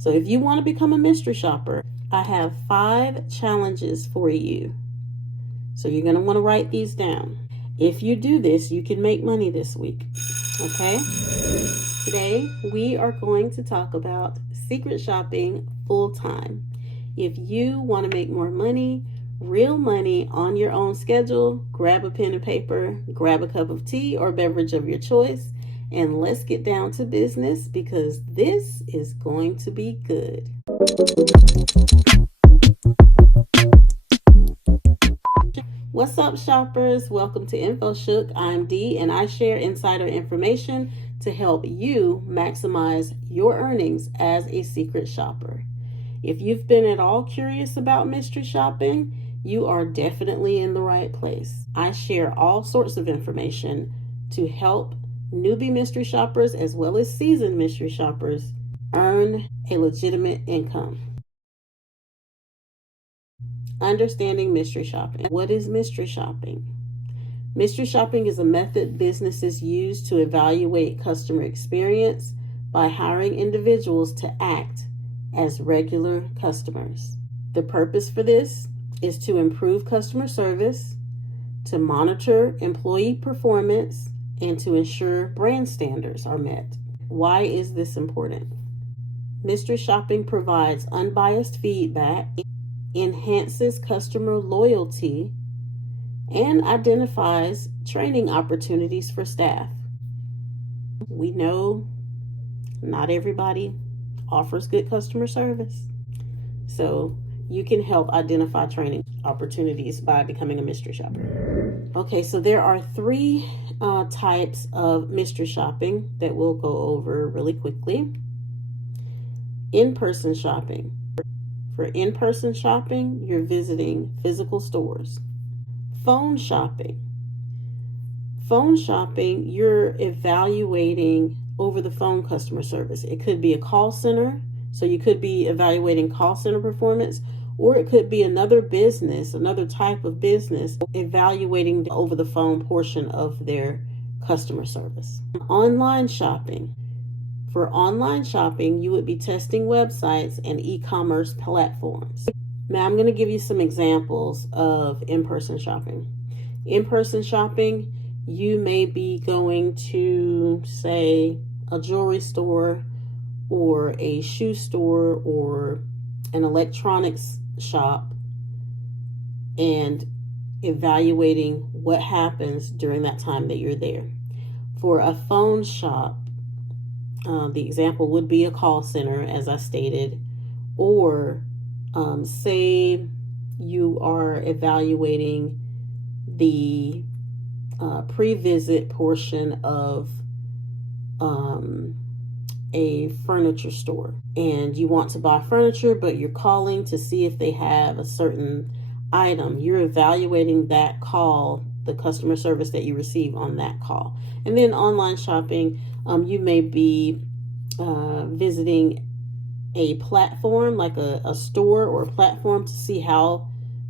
So if you want to become a mystery shopper, I have 5 challenges for you. So you're going to want to write these down. If you do this, you can make money this week. Okay? Today, we are going to talk about secret shopping full-time. If you want to make more money, real money on your own schedule, grab a pen and paper, grab a cup of tea or beverage of your choice, and let's get down to business because this is going to be good. What's up, shoppers? Welcome to InfoShook. I'm Dee, and I share insider information to help you maximize your earnings as a secret shopper. If you've been at all curious about mystery shopping, you are definitely in the right place. I share all sorts of information to help newbie mystery shoppers as well as seasoned mystery shoppers earn a legitimate income. Understanding mystery shopping. What is mystery shopping? Mystery shopping is a method businesses use to evaluate customer experience by hiring individuals to act as regular customers. The purpose for this is to improve customer service, to monitor employee performance, and to ensure brand standards are met. Why is this important? Mystery shopping provides unbiased feedback, enhances customer loyalty, and identifies training opportunities for staff. We know not everybody offers good customer service, so you can help identify training opportunities by becoming a mystery shopper. Okay, so there are 3 types of mystery shopping that we'll go over really quickly. In-person shopping. For in-person shopping, you're visiting physical stores. Phone shopping. Phone shopping, you're evaluating over the phone customer service. It could be a call center, so you could be evaluating call center performance, or it could be another business, another type of business, evaluating the over the phone portion of their customer service. Online shopping. For online shopping, you would be testing websites and e-commerce platforms. Now, I'm going to give you some examples of in-person shopping. In-person shopping, you may be going to, say, a jewelry store or a shoe store or an electronics shop and evaluating what happens during that time that you're there. For a phone shop, the example would be a call center, as I stated, or say you are evaluating the pre-visit portion of a furniture store, and you want to buy furniture, but you're calling to see if they have a certain item. You're evaluating that call, the customer service that you receive on that call. And then online shopping, you may be visiting a platform like a store or a platform to see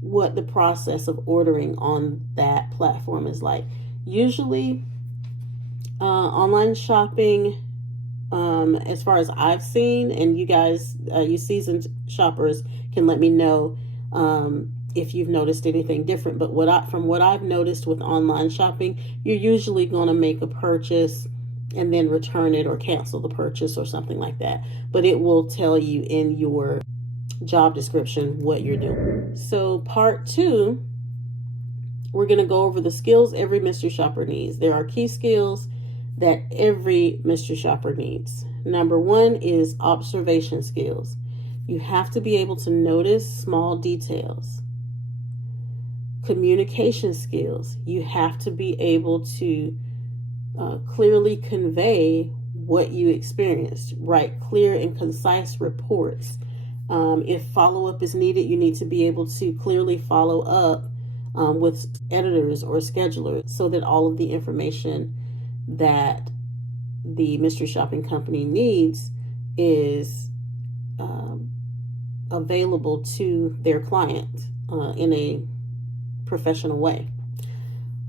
what the process of ordering on that platform is like. Usually online shopping, as far as I've seen, and you guys, you seasoned shoppers can let me know if you've noticed anything different. But from what I've noticed with online shopping, you're usually going to make a purchase and then return it or cancel the purchase or something like that. But it will tell you in your job description what you're doing. So part 2, we're going to go over the skills every mystery shopper needs. There are key skills that every mystery shopper needs. Number 1 is observation skills. You have to be able to notice small details. Communication skills. You have to be able to clearly convey what you experienced. Write clear and concise reports. If follow-up is needed, you need to be able to clearly follow up with editors or schedulers so that all of the information that the mystery shopping company needs is available to their client in a professional way.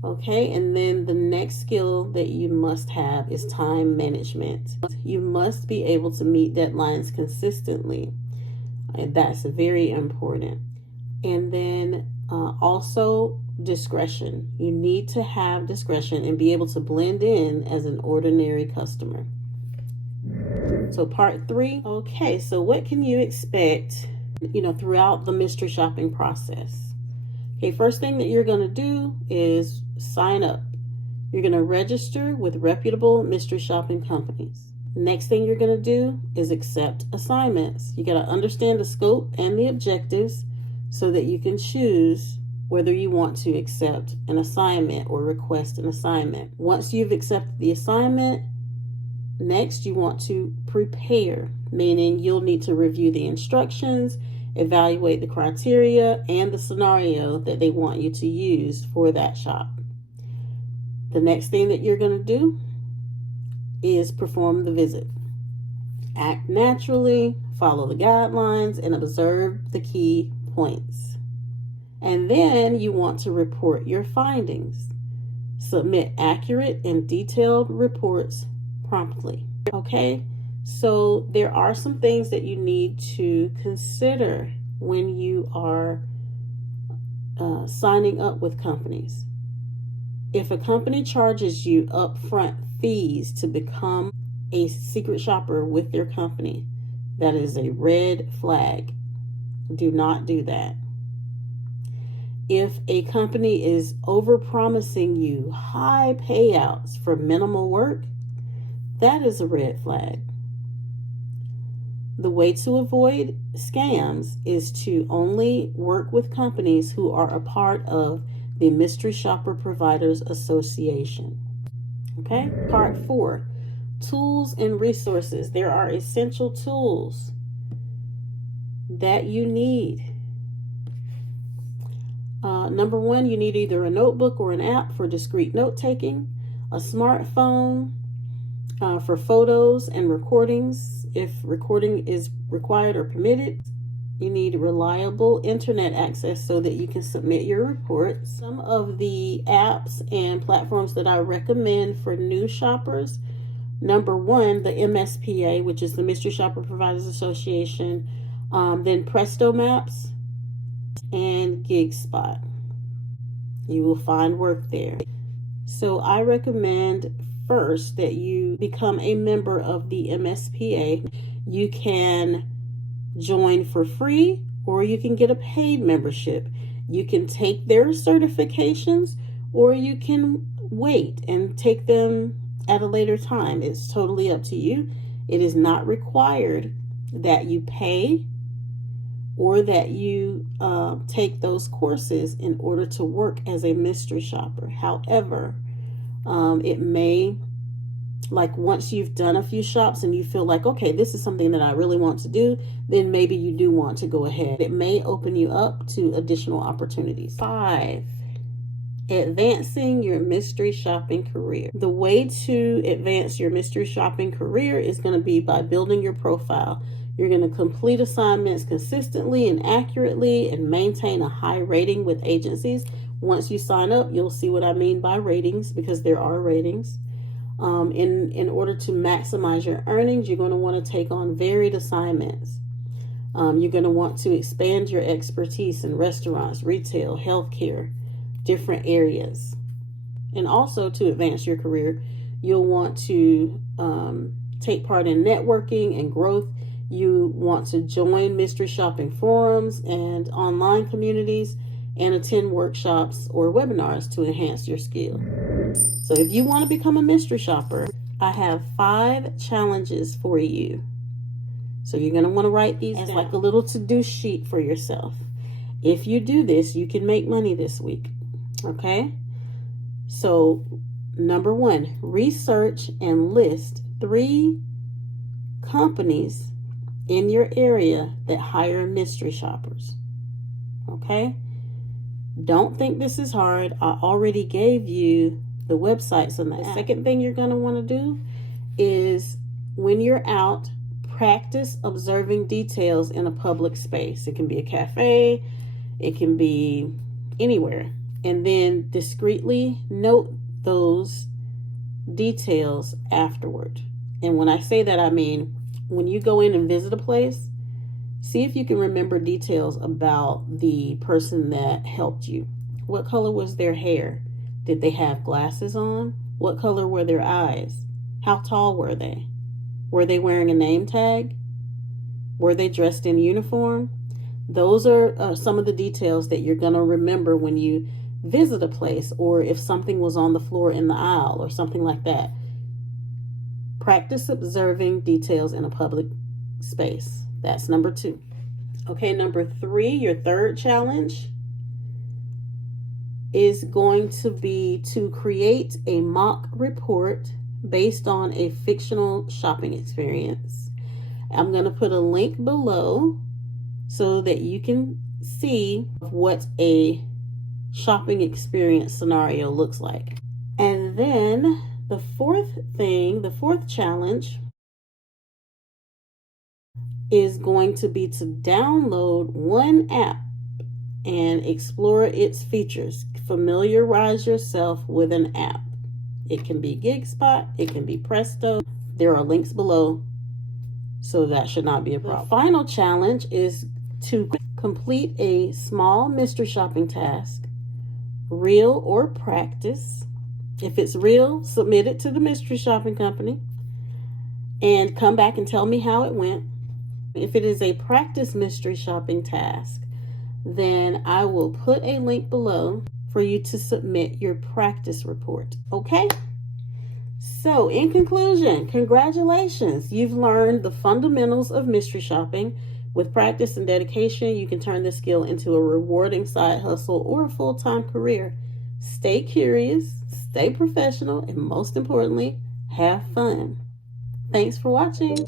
Okay, and then the next skill that you must have is time management. You must be able to meet deadlines consistently. And that's very important. And then also discretion. You need to have discretion and be able to blend in as an ordinary customer. So part 3. Okay, so what can you expect, throughout the mystery shopping process? Okay, first thing that you're going to do is sign up. You're going to register with reputable mystery shopping companies. Next thing you're going to do is accept assignments. You got to understand the scope and the objectives so that you can choose whether you want to accept an assignment or request an assignment. Once you've accepted the assignment, next you want to prepare, meaning you'll need to review the instructions, evaluate the criteria and the scenario that they want you to use for that shop. The next thing that you're going to do is perform the visit. Act naturally, follow the guidelines, and observe the key points. And then you want to report your findings. Submit accurate and detailed reports promptly. Okay? So there are some things that you need to consider when you are signing up with companies. If a company charges you upfront fees to become a secret shopper with their company, that is a red flag. Do not do that. If a company is overpromising you high payouts for minimal work, that is a red flag. The way to avoid scams is to only work with companies who are a part of the Mystery Shopper Providers Association. Okay, part 4, tools and resources. There are essential tools that you need. Number 1, you need either a notebook or an app for discreet note-taking, a smartphone for photos and recordings, if recording is required or permitted. You need reliable internet access so that you can submit your reports. Some of the apps and platforms that I recommend for new shoppers: number 1, the MSPA, which is the Mystery Shopper Providers Association, then Presto Maps and GigSpot. You will find work there. So I recommend first that you become a member of the MSPA. You can join for free or you can get a paid membership. You can take their certifications or you can wait and take them at a later time. It's totally up to you. It is not required that you pay or that you take those courses in order to work as a mystery shopper. However, it may, like once you've done a few shops and you feel like, okay, this is something that I really want to do, then maybe you do want to go ahead. It may open you up to additional opportunities. 5, advancing your mystery shopping career. The way to advance your mystery shopping career is going to be by building your profile. You're going to complete assignments consistently and accurately and maintain a high rating with agencies. Once you sign up, you'll see what I mean by ratings, because there are ratings. In order to maximize your earnings, you're going to want to take on varied assignments. You're going to want to expand your expertise in restaurants, retail, healthcare, different areas. And also, to advance your career, you'll want to take part in networking and growth. You want to join mystery shopping forums and online communities and attend workshops or webinars to enhance your skill. So if you want to become a mystery shopper, I have 5 challenges for you. So you're going to want to write these as like a little to-do sheet for yourself. If you do this, you can make money this week. Okay? So number 1, research and list 3 companies in your area that hire mystery shoppers. Okay? Don't think this is hard. I already gave you the websites on that. The second thing you're going to want to do is, when you're out, practice observing details in a public space. It can be a cafe, it can be anywhere. and then discreetly note those details afterward. And when I say that, I mean when you go in and visit a place, see if you can remember details about the person that helped you. What color was their hair? Did they have glasses on? What color were their eyes? How tall were they? Were they wearing a name tag? Were they dressed in uniform? Those are some of the details that you're going to remember when you visit a place, or if something was on the floor in the aisle or something like that. Practice observing details in a public space. That's number 2. Okay, number 3, your third challenge is going to be to create a mock report based on a fictional shopping experience. I'm going to put a link below so that you can see what a shopping experience scenario looks like. And then the fourth challenge is going to be to download one app and explore its features. Familiarize yourself with an app. It can be GigSpot, it can be Presto. There are links below, so that should not be a problem. The final challenge is to complete a small mystery shopping task, real or practice. If it's real, submit it to the mystery shopping company and come back and tell me how it went. If it is a practice mystery shopping task, then I will put a link below for you to submit your practice report. Okay? So, in conclusion, congratulations. You've learned the fundamentals of mystery shopping. With practice and dedication, you can turn this skill into a rewarding side hustle or a full-time career. Stay curious, stay professional, and most importantly, have fun. Thanks for watching.